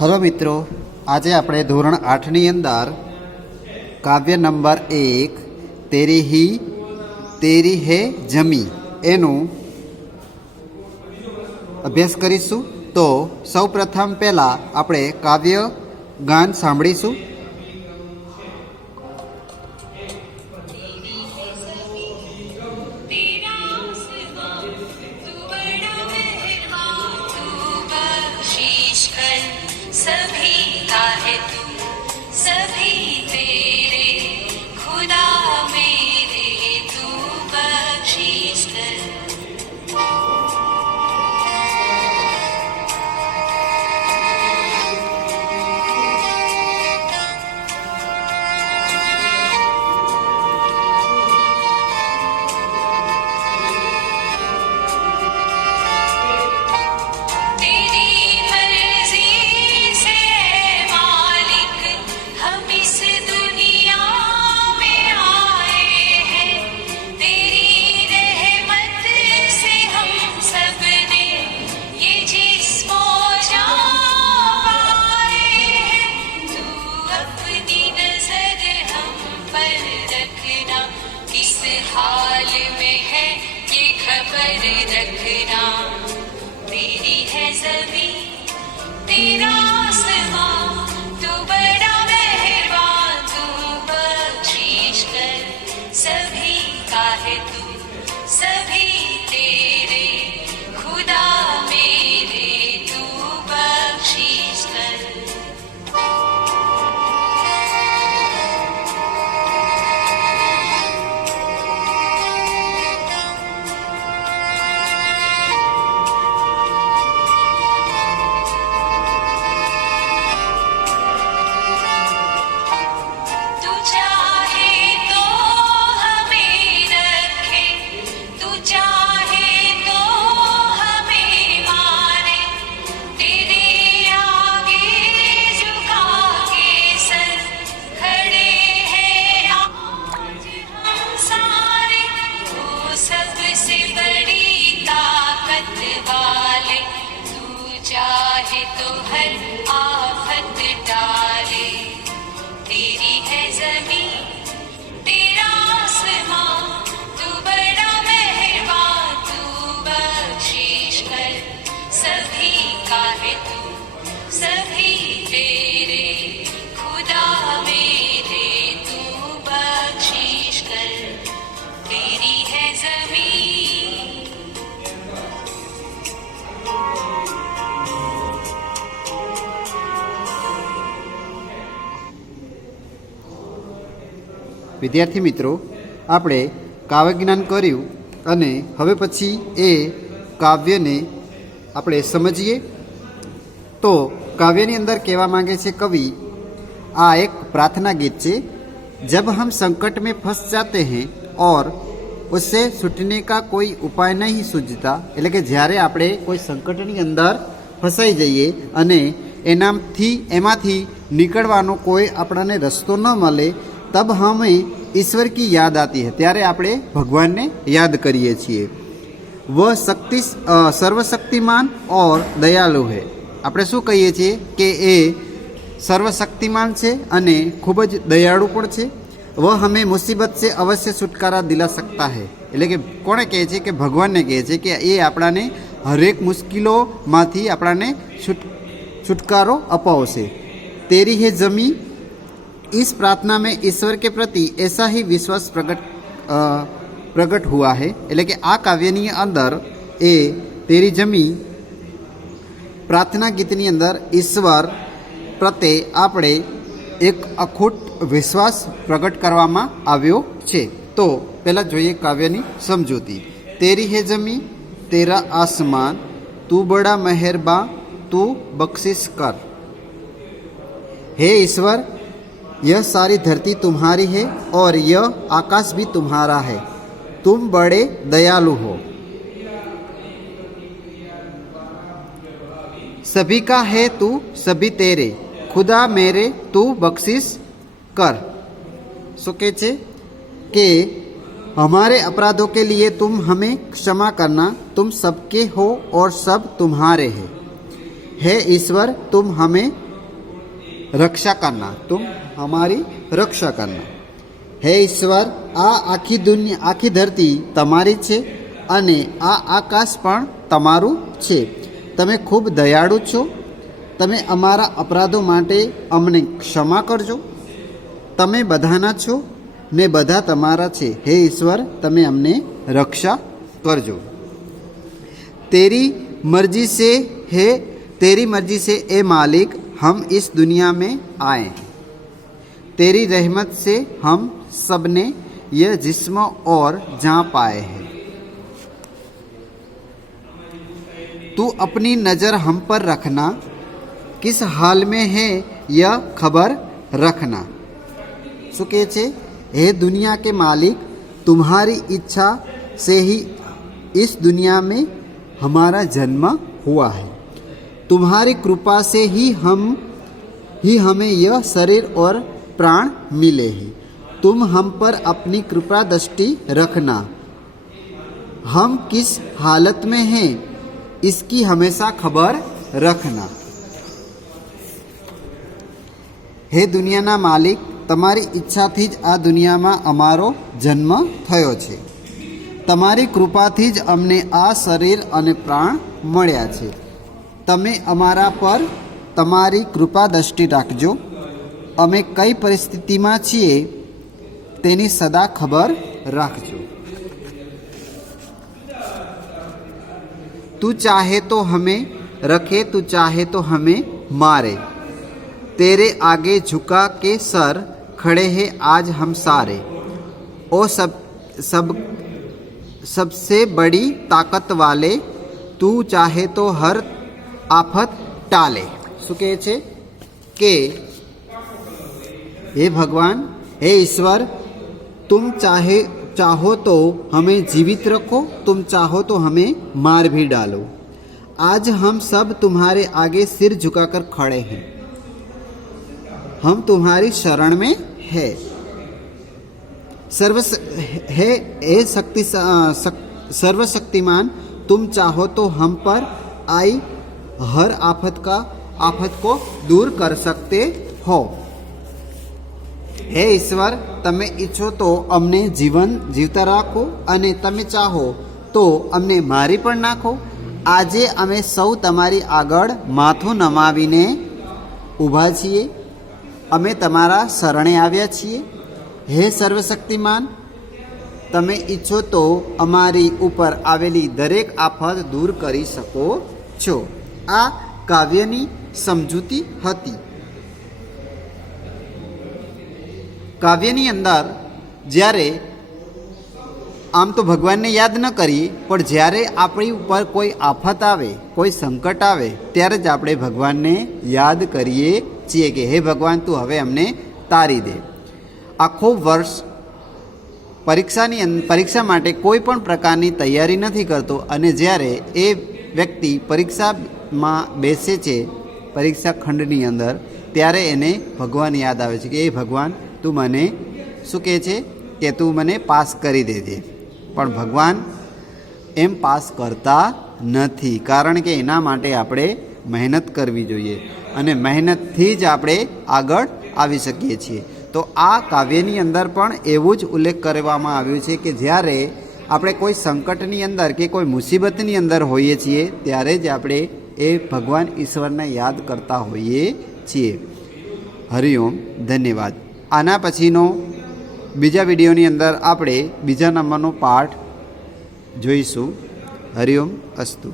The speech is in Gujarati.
हेलो मित्रों, आज આપણે ધોરણ 8 ની અંદર કાવ્ય નંબર 1 તેરી હે જમી એનો અભ્યાસ કરીશું। તો સૌપ્રથમ પહેલા આપણે કાવ્ય ગાન સાંભળીશું। सभी का है तू, सभी तेरे, खुदा मेरे तू बख्शीश कर। हाल में है ये खबर रखना, तेरी है ज़मीं तेरा आसमां, तू बड़ा मेहरबान तू बख्शीश कर। सभी का है तू, सभी तेरे, खुदा मेरे तू बख्शीश कर। चाहे तो हर आफत डाले, तेरी है ज़मीं तेरा आसमां, तू बड़ा मेहरबान तू बख्शीश कर। सभी का है तू, सभी तेरे, खुदा मेरे तू बख्शीश कर। तेरी है ज़मीं। વિદ્યાર્થી મિત્રો, આપણે કાવ્ય જ્ઞાન કર્યું અને હવે પછી એ કાવ્યને આપણે સમજીએ। તો કાવ્યની અંદર કહેવા માંગે છે કવિ, આ એક પ્રાર્થના ગીત છે। जब हम संकट में फंस जाते हैं और उससे छूटने का कोई उपाय नहीं सूझता, એટલે કે જ્યારે આપણે કોઈ સંકટની અંદર ફસાઈ જઈએ અને એમાંથી નીકળવાનો કોઈ આપણને રસ્તો ન મળે, तब हमें ईश्वर की याद आती है, ત્યારે આપણે ભગવાનને યાદ કરીએ છીએ। वह सर्वशक्तिमान और दयालु है, આપણે શું કહીએ છીએ કે એ સર્વશક્તિમાન છે અને ખૂબ જ દયાળુ પણ છે। वह हमें मुसीबत से अवश्य छुटकारा दिला सकता है, એટલે કે કોણે કહે છે કે ભગવાનને કહે છે કે એ આપણાને હરેક મુશ્કેલીઓમાંથી આપણાને છુટકારો અપાવશે। तेरी है जमी, इस प्रार्थना में ईश्वर के प्रति ऐसा ही विश्वास प्रकट हुआ है, એટલે કે આ કાવ્યની અંદર એ તેરી જમી પ્રાર્થના ગીતની અંદર ઈશ્વર પ્રત્યે આપણે એક અખૂટ વિશ્વાસ પ્રગટ કરવામાં આવ્યો છે। તો પહેલાં જોઈએ કાવ્યની સમજૂતી। તેરી હે જમી તેરા આસમાન, તું બડા મહેરબાન તું બख्शिश कर। हे ईश्वर, यह सारी धरती तुम्हारी है और यह आकाश भी तुम्हारा है, तुम बड़े दयालु हो। सभी का है तू, सभी तेरे, खुदा मेरे तू बख्शिश कर। શું કહે છે કે हमारे अपराधों के लिए तुम हमें क्षमा करना, तुम सबके हो और सब तुम्हारे हैं। हे ईश्वर, तुम हमें रक्षा करना, तुम हमारी रक्षा करना। हे ईश्वर, आ आखी दुनिया, आखी धरती तमारी छे अने आ आकाश पण तमारुं छे। तमे खूब दयाळु छो। तमे अमारा अपराधो माटे अमने क्षमा करजो। तमे बधाना छो ने बधा तमारा छे। हे ईश्वर, तमे अमने रक्षा करजो। तेरी मर्जी से ए मालिक हम इस दुनिया में आए हैं। तेरी रहमत से हम सबने यह जिस्म और जान पाए हैं। तू अपनी नज़र हम पर रखना, किस हाल में है यह खबर रखना। શું કહે છે? हे दुनिया के मालिक, तुम्हारी इच्छा से ही इस दुनिया में हमारा जन्म हुआ है। तुम्हारी कृपा से ही हमें यह शरीर और प्राण मिले हैं। तुम हम पर अपनी कृपा दृष्टि रखना। हम किस हालत में हैं इसकी हमेशा खबर रखना। हे दुनियाना मालिक, તમારી ઈચ્છાથી જ આ દુનિયામાં અમારો જન્મ થયો છે। તમારી કૃપાથી જ અમને આ શરીર અને પ્રાણ મળ્યા છે। તમે અમારા પર તમારી કૃપા દ્રષ્ટિ રાખજો। અમે કઈ પરિસ્થિતિમાં છીએ તેની સદા ખબર રાખજો। तू चाहे तो हमें रखे, तू चाहे तो हमें मारे। तेरे आगे झुका के सर खड़े हैं आज हम सारे। ओ सबसे बड़ी ताकत वाले, तू चाहे तो हर आफत टाले। શું કહે છે કે हे भगवान, हे ईश्वर, तुम चाहो तो हमें जीवित रखो, तुम चाहो तो हमें मार भी डालो। आज हम सब तुम्हारे आगे सिर झुकाकर खड़े हैं। हम तुम्हारी शरण में है। सर्वशक्तिमान, तुम चाहो तो हम पर आई हर आफत को दूर कर सकते हो। हे ईश्वर, તમે ઈચ્છો તો અમને જીવન જીવતા રાખો અને તમે ચાહો તો અમને મારી પણ નાખો। આજે અમે સૌ તમારી આગળ માથું નમાવીને ઊભા છીએ। અમે તમારા શરણે આવ્યા છીએ। હે સર્વશક્તિમાન, તમે ઈચ્છો તો અમારી ઉપર આવેલી દરેક આફત દૂર કરી શકો છો। આ કાવ્યની સમજૂતી હતી। કાવ્યની અંદર જ્યારે આમ તો ભગવાનને યાદ ન કરીએ, પણ જ્યારે આપણી ઉપર કોઈ આફત આવે, કોઈ સંકટ આવે, ત્યારે જ આપણે ભગવાનને યાદ કરીએ છીએ કે હે ભગવાન, તું હવે અમને તારી દે। આખો વર્ષ પરીક્ષા માટે કોઈ પણ પ્રકારની તૈયારી નથી કરતો અને જ્યારે એ વ્યક્તિ પરીક્ષામાં બેસે છે, પરીક્ષા ખંડની અંદર, ત્યારે એને ભગવાન યાદ આવે છે કે એ ભગવાન, તું મને શું કહે છે કે તું મને પાસ કરી દેજે। પણ ભગવાન એમ પાસ કરતા નથી, કારણ કે એના માટે આપણે મહેનત કરવી જોઈએ અને મહેનતથી જ આપણે આગળ આવી શકીએ છીએ। તો આ કાવ્યની અંદર પણ એવું જ ઉલ્લેખ કરવામાં આવ્યું છે કે જ્યારે આપણે કોઈ સંકટની અંદર કે કોઈ મુસીબતની અંદર હોઈએ છીએ ત્યારે જ આપણે એ ભગવાન ઈશ્વરને યાદ કરતા હોઈએ છીએ। હરિઓમ, ધન્યવાદ। આના પછીનો બીજા વિડીયોની અંદર આપણે બીજા નંબરનો પાઠ જોઈશું। હરિઓમ અસ્તુ।